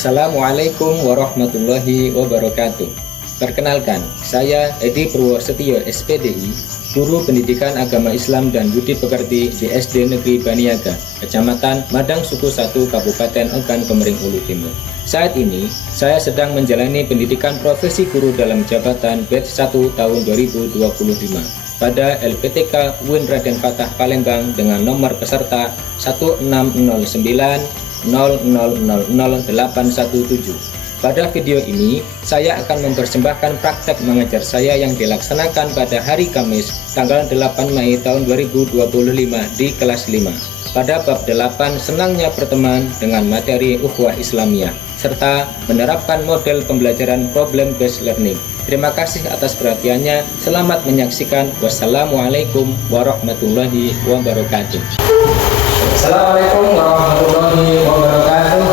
Assalamualaikum warahmatullahi wabarakatuh. Perkenalkan, saya Edi Purwosetio SPDI, Guru Pendidikan Agama Islam dan Budi Pekerti di SD Negeri Baniaga, Kecamatan Madang Suku 1, Kabupaten Ogan Komering Ulu Timur. Saat ini, saya sedang menjalani pendidikan profesi guru dalam jabatan batch 1 tahun 2025 pada LPTK UIN Raden Fatah Palembang dengan nomor peserta 16090000817. Pada video ini, saya akan mempersembahkan praktek mengajar saya yang dilaksanakan pada hari Kamis, tanggal 8 Mei tahun 2025 di kelas 5. Pada bab 8, senangnya berteman dengan materi ukhuwah Islamiyah, serta menerapkan model pembelajaran problem-based learning. Terima kasih atas perhatiannya. Selamat menyaksikan. Wassalamualaikum warahmatullahi wabarakatuh. Assalamualaikum warahmatullahi wabarakatuh.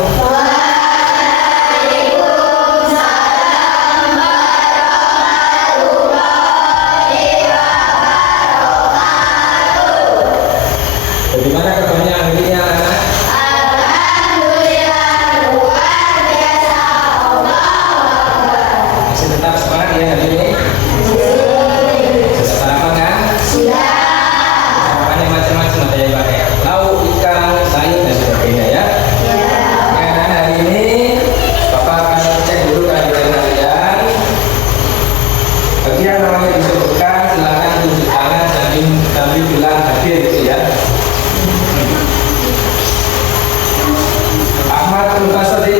Bagaimana kabarnya hari ini anak? Alhamdulillah luar biasa. Masih tetap semangat ya hari ini? Sudah sarapan kan? Sudah. Sarapannya macam-macam ada yang pakai lauk, ikan, sayur dan sebagainya ya. Nah, hari ini Bapak akan cek dulu kehadiran kalian. Bagi yang namanya disebutkan, silakan tunjuk tangan sambil bilang hadir gitu ya. Ahmad Al-Fasadi,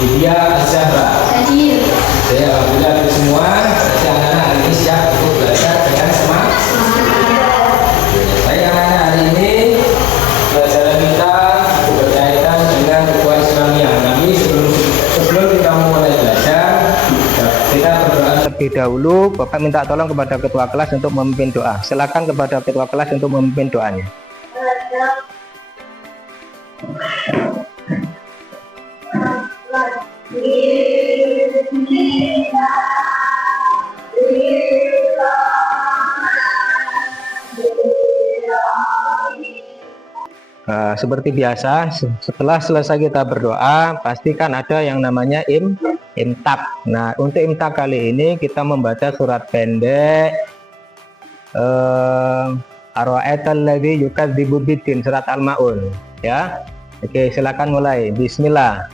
Lydia Zahra. Hadir. Saya alhamdulillah hadir semua. Jadi anak-anak hari ini siap untuk belajar dengan semangat. Baik anak-anak, hari ini pelajaran kita berkaitan dengan ukhuwah Islamiyah. Tapi sebelum kita mulai belajar, kita berdoa terlebih dahulu. Bapak minta tolong kepada ketua kelas untuk memimpin doa. Silakan kepada ketua kelas untuk memimpin doanya. Seperti biasa, setelah selesai kita berdoa, pastikan ada yang namanya imtak. Nah, untuk imtak kali ini kita membaca surat pendek Ar-Ra'aital ladzi yukadzibu biddin, surat Al-Maun ya. Oke, silakan mulai. Bismillah.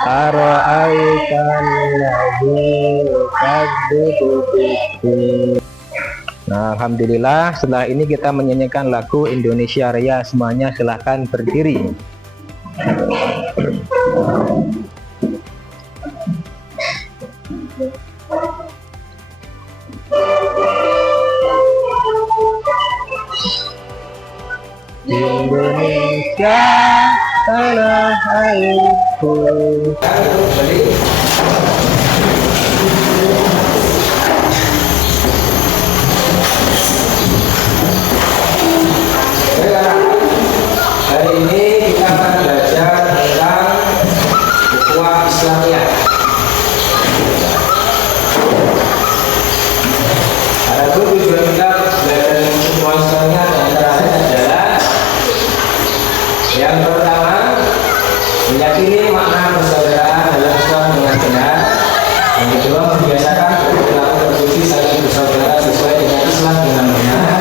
Ar-Ra'aital ladzi yukadzibu biddin. Nah, alhamdulillah setelah ini kita menyanyikan lagu Indonesia Raya. Semuanya silahkan berdiri. Indonesia tanah airku. hari ini kita akan belajar tentang ukhuwah Islamiyah. Adapun tujuan kita belajar ukhuwah Islamiyah antara lain adalah yang pertama, meyakini makna persaudaraan dalam Islam dengan benar. Yang kedua, membiasakan perilaku bersuci saling bersaudara sesuai dengan Islam dengan benar.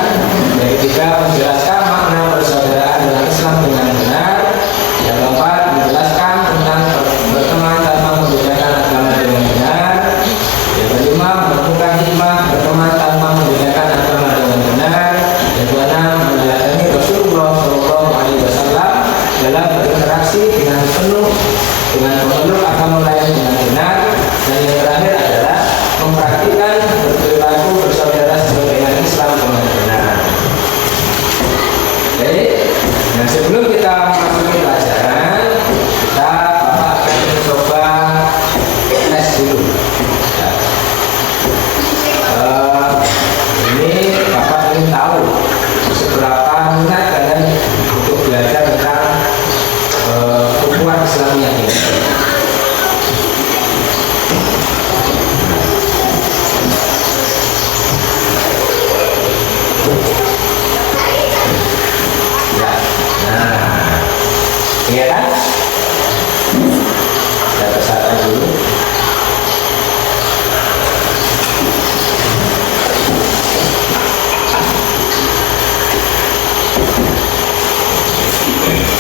Yang ketiga, menjelaskan makna persaudaraan dalam Islam dengan benar. Yang keempat, menjelaskan tentang berteman tanpa membedakan agama dengan benar. Yang kelima, melakukan hikmah berteman tanpa membedakan agama dengan benar. Yang keenam, meneladani Rasulullah SAW dalam berinteraksi dengan pemeluk agama lain dengan benar. Dan yang terakhir adalah mempraktikkan berperilaku bersaudara sesuai dengan Islam dengan benar. Jadi, nah sebelum kita masuk pelajaran, Bapak akan mencoba tes dulu. Ya. Ini Bapak ingin tahu seberapa minat kalian untuk belajar tentang ukhuwah Islamiyah ini. Ya. Nah, iya kan? Kita besarkan dulu.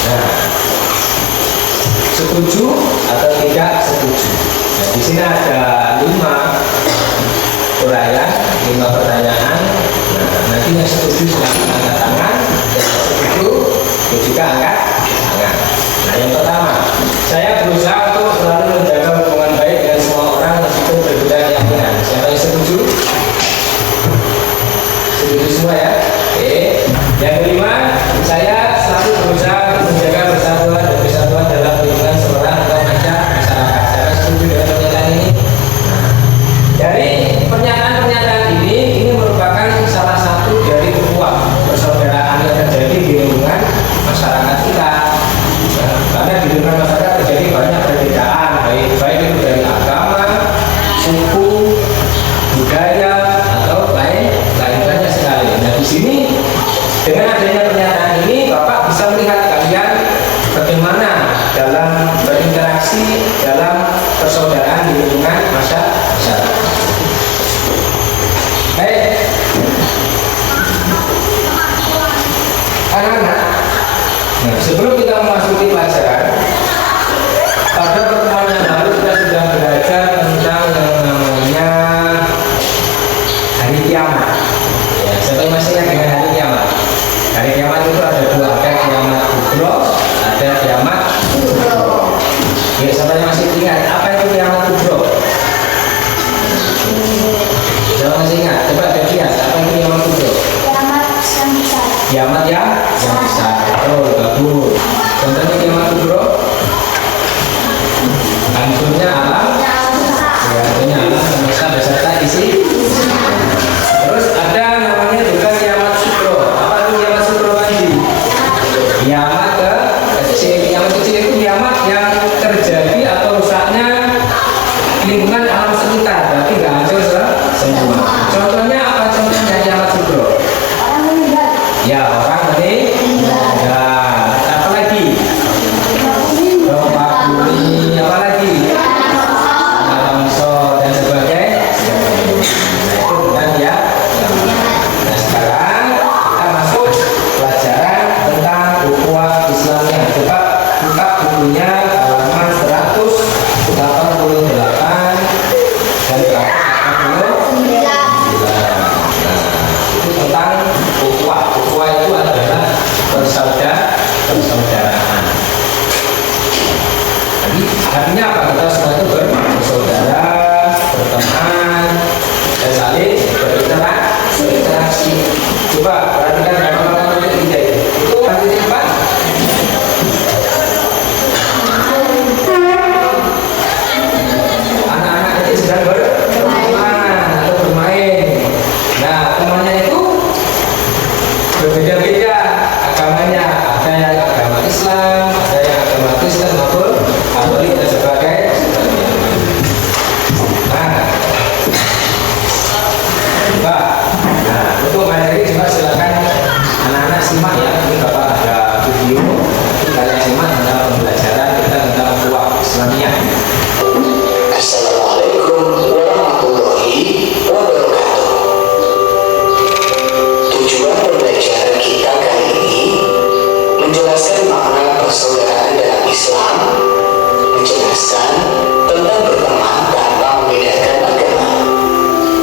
Nah, setuju atau tidak setuju? Nah, di sini ada 5 uraian, 5 pertanyaan. Nah, nanti yang setuju silahkan angkat tangan, yang setuju juga angkat tangan. Nah, yang pertama, saya berusaha untuk selalu menjaga hubungan baik dengan semua orang meskipun berbeda keyakinan. Siapa yang setuju? Setuju semua ya? Oke. Yang kelima, saya selalu berusaha untuk menjaga persatuan dan kesatuan dalam lingkungan seorang atau masyarakat. Saya setuju dengan pernyataan ini. Nah, dari pernyataan-pernyataan ini merupakan salah satu dari ukhuwah persaudaraan yang terjadi di lingkungan masyarakat kita. Nah, karena di lingkungan masyarakat terjadi banyak perbedaan, baik itu dari agama, suku, budaya, atau lain banyak sekali. Nah, di sini dengan adanya pernyataan ini, Bapak bisa melihat kalian bagaimana dalam berinteraksi dalam persaudaraan di lingkungan masyarakat. Baik, anak-anak. Nah, sebelum kita memasuki pelajaran, pada pertemuan yang lalu kita sudah belajar tentang yang namanya hari kiamat. Ya, siapa yang masih ingat dengan hari kiamat? Hari kiamat itu ada 2, ada kiamat kubro, ada kiamat kubro. Ya, siapa yang masih ingat apa itu kiamat kubro? Siapa masih ingat? Coba lihat apa itu kiamat kubro? Kiamat yang besar. Kiamat yang besar. Oh, bagus. Contohnya kiamat kubro? Hancurnya alam. Ya, hancurnya alam semesta beserta isi. Terus ada namanya juga kiamat sukro. Apa itu kiamat sukro lagi? Kiamat kecil. Kiamat kecil itu kiamat yang terjadi atau rusaknya lingkungan alam sekitar. Berarti nggak hancur semua. Contohnya apa? Contohnya kiamat sukro. Orang meninggal. Ya, orang meninggal. Apa lagi? Gempa bumi. Apa lagi? Longsor dan sebagainya. Nah, itu bukan ya. Nah, sekarang kita masuk pelajaran tentang ukhuwah Islamnya. Coba buka bukunya halaman 188 dan 189. Nah, itu tentang ukhuwah. Ukhuwah itu adalah persaudaraan. Jadi artinya apa? Kita semua itu bersaudara, berteman, dan saling berinteraksi. Coba perhatikan gambar titik 3 itu. Itu titik apa? Anak-anak kecil sedang berteman atau bermain. Nah, temannya itu berbeda-beda agamanya. Ada yang agama Islam, ada yang agama Kristen maupun Katolik dan sebagainya. Nah, coba. Nah, untuk materi juga silakan anak-anak simak ya. Ini Bapak ada video. Kalian simak tentang pembelajaran kita tentang ukhuwah Islamiyah. Assalamualaikum warahmatullahi wabarakatuh. Tujuan pembelajaran kita kali ini menjelaskan makna persaudaraan dalam Islam, menjelaskan tentang berteman tanpa membedakan agama,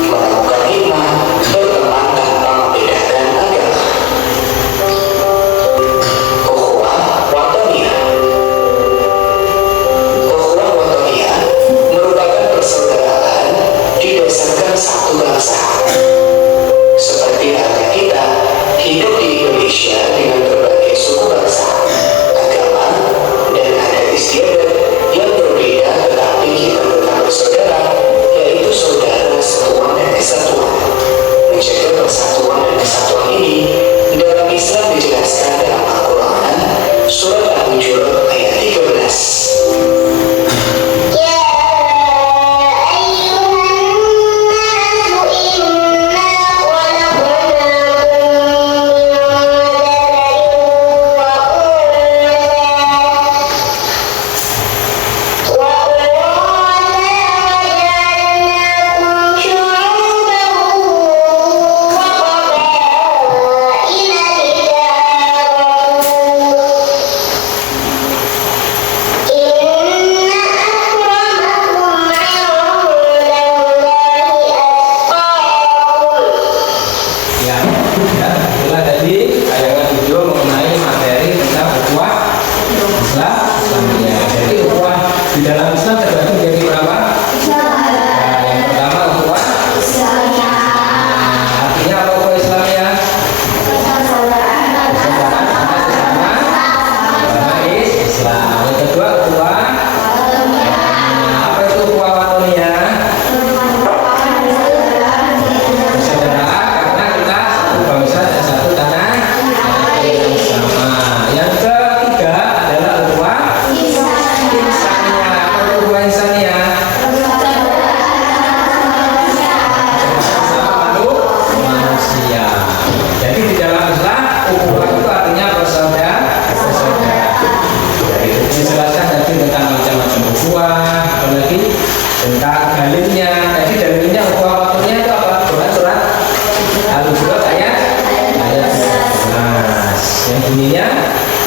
menemukan hikmah berteman tanpa membedakan agama.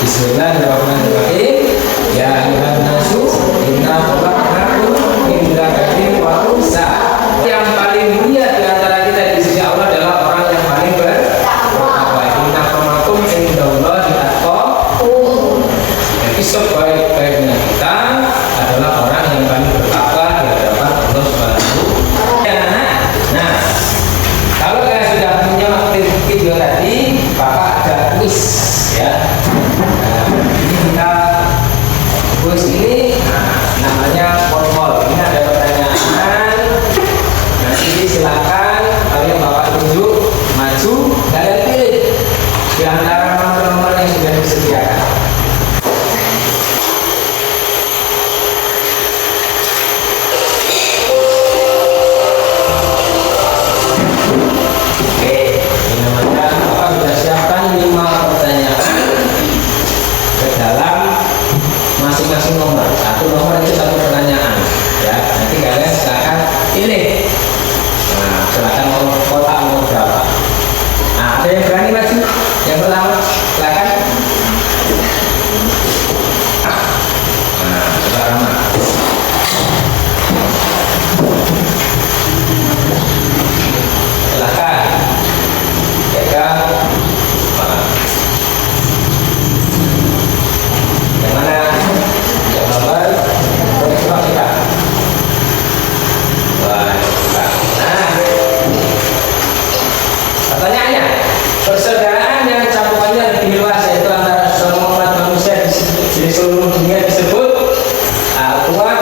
Bismillahirrahmanirrahim. Ya ayyuhan nasu inna khalaqnakum min dzakarin wa unsa. Yang paling mulia di antara kita di sisi Allah adalah orang yang paling bertakwa. Inna akramakum indallahi atqakum. Jadi sebaik-baiknya kita adalah orang yang paling bertakwa di hadapan Allah Subhanahu wa taala. Nah, kalau kalian sudah menyimak video tadi, Bapak ada kuis ya. Nah, ini kita kuis ini namanya poll. Ini ada pertanyaan. Nanti silakan kalian Bapak tunjuk, maju, kalian pilih di antara nomor-nomor yang sudah disediakan. Oke, ini namanya Bapak sudah siapkan 5 pertanyaan ke dalam masing-masing nomor. Satu nomor itu satu pertanyaan ya. Nanti kalian silakan pilih. Nah, silakan mau kotak nomor berapa. Nah, ada yang berani maju? Yang pertama, silakan. Nah, coba Rama. Silakan. Pegang. Yang mana? Yang nomor. Coba kita. Baik. Nah, pertanyaannya, persaudaraan yang cakupannya lebih luas yaitu antara semua umat manusia di seluruh dunia disebut ukhuwah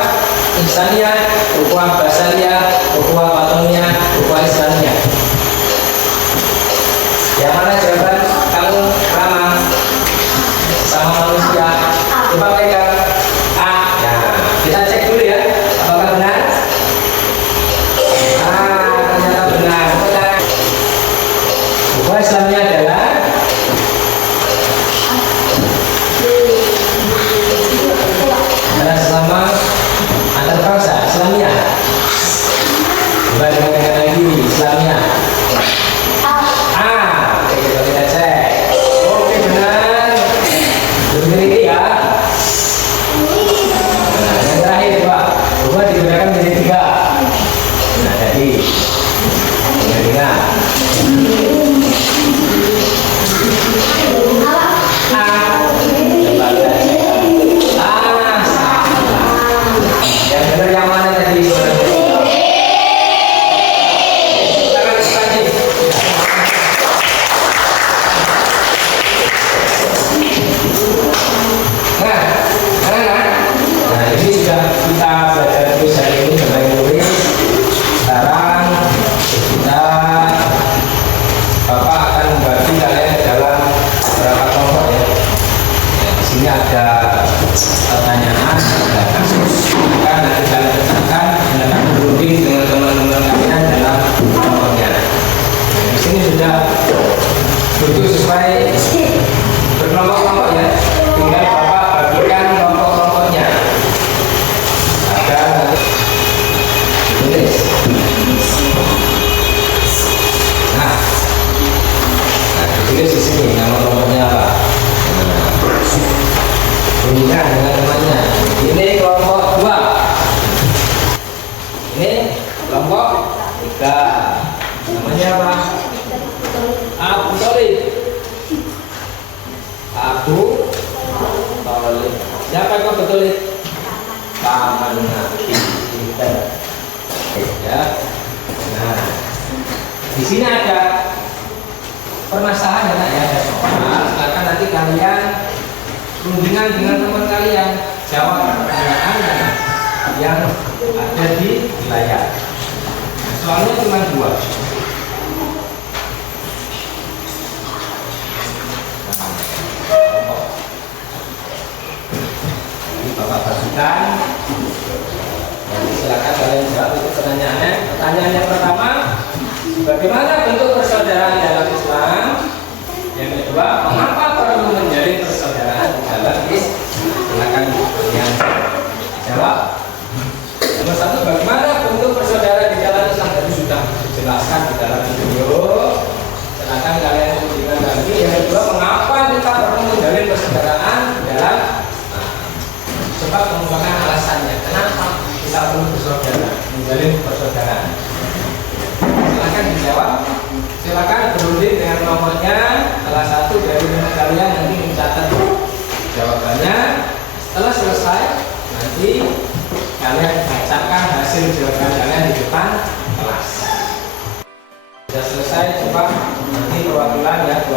insaniyah, ukhuwah basyariyah, ukhuwah wataniyah, ukhuwah islamiyah. Yang mana jawaban kamu ramah sama manusia? Coba pegang A. Nah, kita cek dulu ya, apakah benar? Ternyata benar. Ukhuwah Islamiyah adalah sesama antar bangsa Islamiyah. Coba dengarkan lagi Islamiyah. Oke, coba kita cek. Oke, benar. Berdiri ya. Nah, yang terakhir Pak, coba digunakan menjadi 3. Nah, jadi ingat. Coba kita cek. Salah. Yang benar yang mana tadi? Tangan lagi. Nah, ini sudah kita belajar tulis hari ini sebagai tulis. Sekarang kita Bapak akan membagi kalian ke dalam beberapa kelompok ya. Di sini ada pertanyaan, ada kasus. Maka nanti kalian kerjakan dan akan berunding dengan teman-teman kalian dalam kelompoknya. Di sini sudah duduk sesuai berkelompok-kelompok ya. Tinggal Bapak bagikan kelompok-kelompoknya. Ada tulis. Nah, tulis di sini nama kelompoknya apa? Bunyikan dengan temannya. Ini kelompok 2. Ini kelompok 3. Namanya apa? Abu Thalib. Abu Thalib. Siapa kau betul? Paman Nabi. Ya. Nah, di sini ada permasalahan ya, ada soal. Silakan nanti kalian rundingan dengan teman kalian jawab pertanyaan yang ada di layar. Soalnya cuma 2. Bapak bagikan. Silakan kalian jawab itu pertanyaannya. Pertanyaan yang pertama, bagaimana bentuk persaudaraan dalam Islam? Yang kedua, mengapa perlu menjalin persaudaraan dalam Islam? Silakan kalian jawab. Nomor 1, bagaimana bentuk persaudaraan di dalam Islam? Tadi sudah dijelaskan di dalam video. Silakan kalian tunjukkan lagi. Yang kedua, mengapa kita perlu menjalin persaudaraan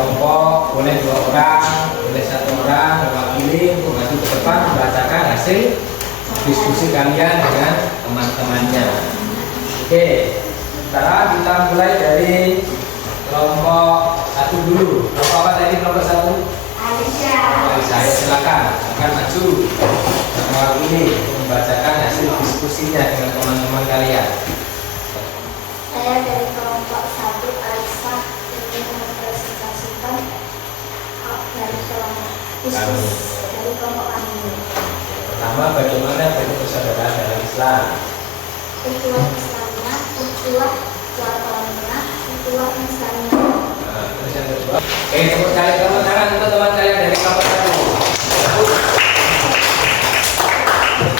kelompok, boleh 2 orang, boleh 1 orang mewakili untuk maju ke depan membacakan hasil diskusi kalian dengan teman-temannya. Oke, sekarang kita mulai dari kelompok 1 dulu. Kelompok apa tadi? Kelompok 1? Saya silakan akan maju mewakili membacakan hasil diskusinya dengan teman-teman kalian. Saya dari kelompok 1 Alisa ingin mempresentasikan dari kelompok diskusi dari kelompok kami. Pertama, bagaimana bentuk persaudaraan dalam Islam? Ukhuwah Islamiyah, ukhuwah Wataniyah, ukhuwah Insaniyah. Nah, terus yang kedua, tepuk tangan untuk teman kalian dari kelompok 1.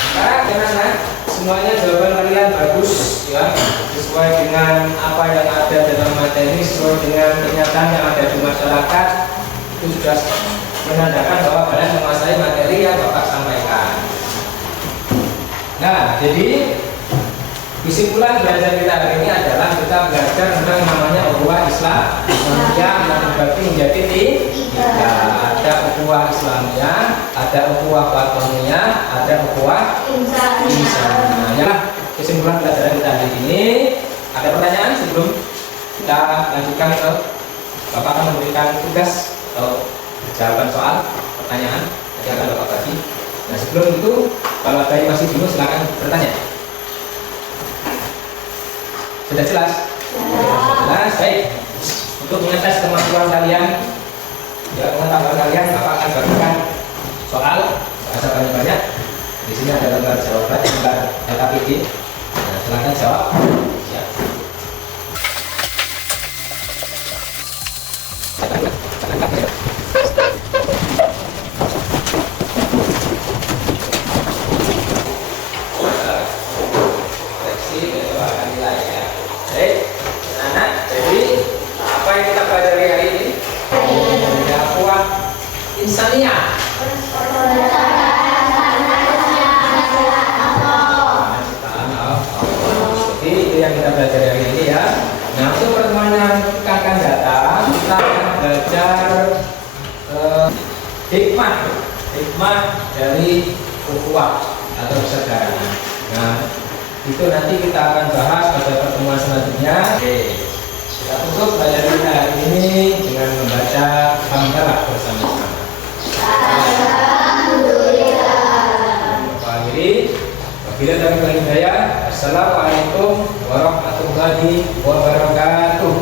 Sekarang gimana? Semuanya jawaban kalian bagus ya, sesuai dengan apa yang ada dalam materi, sesuai dengan kenyataan yang ada di masyarakat. Itu sudah menandakan bahwa kalian menguasai materi yang Bapak sampaikan. Nah, jadi kesimpulan belajar kita hari ini adalah kita belajar tentang namanya ukhuwah Islam yang terbagi menjadi 3. Ada ukhuwah Islamiyah, ada ukhuwah wataniyah, ada ukhuwah insaniyah. Ya, kesimpulan pelajaran kita hari ini. Ada pertanyaan sebelum kita lanjutkan ke Bapak akan memberikan tugas atau jawaban soal pertanyaan nanti akan Bapak bagi. Nah, sebelum itu kalau ada yang masih bingung silakan bertanya. Sudah jelas? Jelas, baik. Untuk mengetes kemampuan kalian, ya pengetahuan kalian, Bapak akan bagikan soal bahasa banyak-banyak. Di sini ada lembar jawaban, lembar LKPD. Nah, silakan jawab. Ya. Insaniyah. Jadi itu yang kita belajar hari ini ya. Nah, untuk pertemuan yang akan datang kita akan belajar hikmah dari ukhuwah atau persaudaraan. Nah, itu nanti kita akan bahas pada pertemuan selanjutnya. Oke. Kita tutup belajar kita hari ini dengan membaca hamdalah bersama-sama. Bila dari hidayah, assalamualaikum warahmatullahi wabarakatuh.